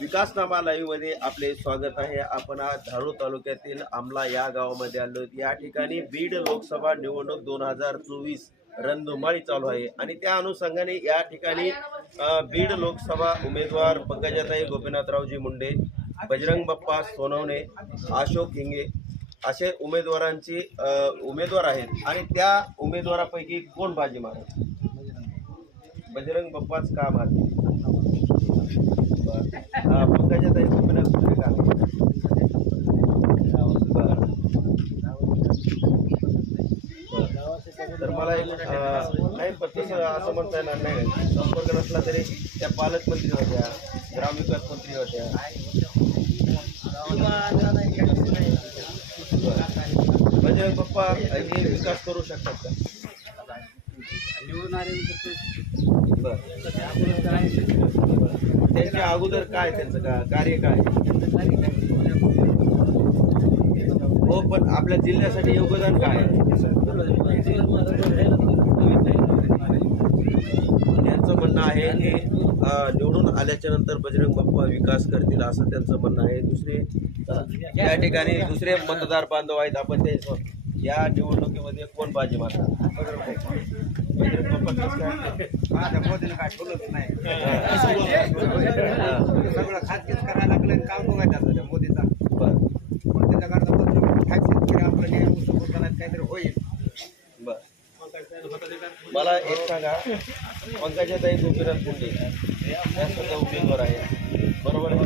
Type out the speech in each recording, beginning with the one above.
विकासनामा live आपले स्वागत आहे. आपण आज धारूर तालुक्यातील आमला या गावामध्ये आलो. या ठिकाणी बीड लोकसभा निवडणूक दोन हजार चोवीस रणधुमाळी चालू आहे. आणि त्या अनुषंगाने या ठिकाणी बीड लोकसभा उमेदवार पंकजाताई गोपीनाथरावजी मुंडे बजरंग बाप्पा सोनवणे अशोक हिंगे असे उमेदवारांची उमेदवार आहेत. आणि त्या उमेदवारापैकी कोण बाजी मारत बजरंग बाप्पाच का मारते बरं. तर मला एक नाही पण तसं असं म्हणता येणार नाही संपर्क नसला तरी त्या पालकमंत्री होत्या ग्रामविकास मंत्री होत्या बरं. पप्पा हे विकास करू शकतात का निवडून आले त्यांच्या अगोदर काय त्यांचं का कार्य काय? हो पण आपल्या जिल्ह्यासाठी योगदान काय आहे? त्यांचं म्हणणं आहे की निवडून आल्याच्यानंतर बजरंग बाप्पा विकास करतील असं त्यांचं म्हणणं आहे. दुसरे या ठिकाणी दुसरे मतदार बांधव आहेत. आपण ते या निवडणुकीमध्ये कोण बाजी काय नाही. सगळं करायला लागलं काम बघायचं मोदीचा. बरं. आपलं काहीतरी होईल. मला एक सांगा पंकजाताई गोपीनाथ मुंडे या सध्या उमेदवार आहेत बरोबर आहे?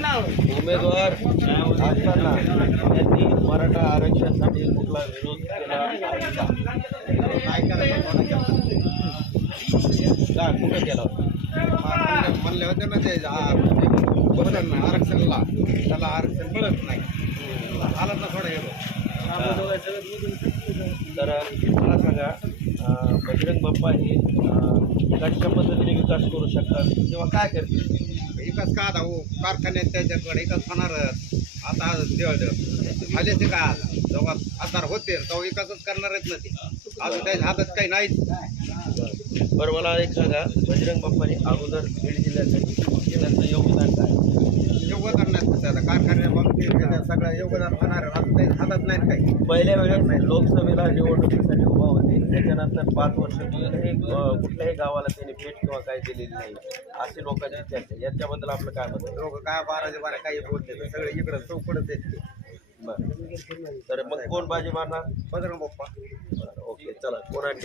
उमेदवार असताना त्यांनी मराठा आरक्षणासाठी कुठला विरोध केला? कुठं केला? होता म्हणले होते ना ते आरक्षणाला. त्याला आरक्षण मिळत नाही. आलं ना थोडं तर मला सांगा बजरंग बाप्पा हे कशा पद्धतीने विकास करू शकतात. किंवा काय करतील? विकास का आता हो कारखान्यात त्याच्याकडे विकास होणारच आता झाले ते का? जेव्हा आधार होते तेव्हा विकासच करणारच ना ते अजून त्याच्या हातात काही नाहीच. बरं मला एक सांगा. बजरंग बाप्पाने अगोदर बीड जिल्ह्यासाठी त्यांचं योगदान काय? योगदान तसं आता कारखान्या सगळं योगदान होणार हातात नाही काही. पहिल्या वेळेस लोकसभेला निवडणुकीसाठी उभा होते. त्याच्यानंतर पाच वर्ष कुठल्याही अं, कुठल्याही गावाला त्यांनी भेट किंवा काही दिलेली नाही. असे लोकांची चर्चा. याच्याबद्दल आपलं काय आहे? लोक काय बाराचे बारा काही बोलते सगळे इकडं चौकडच आहेत ते. बरं. तर मग कोण बाजी मारणार? बजरंग बाप्पा. ओके. चला कोण आणखी?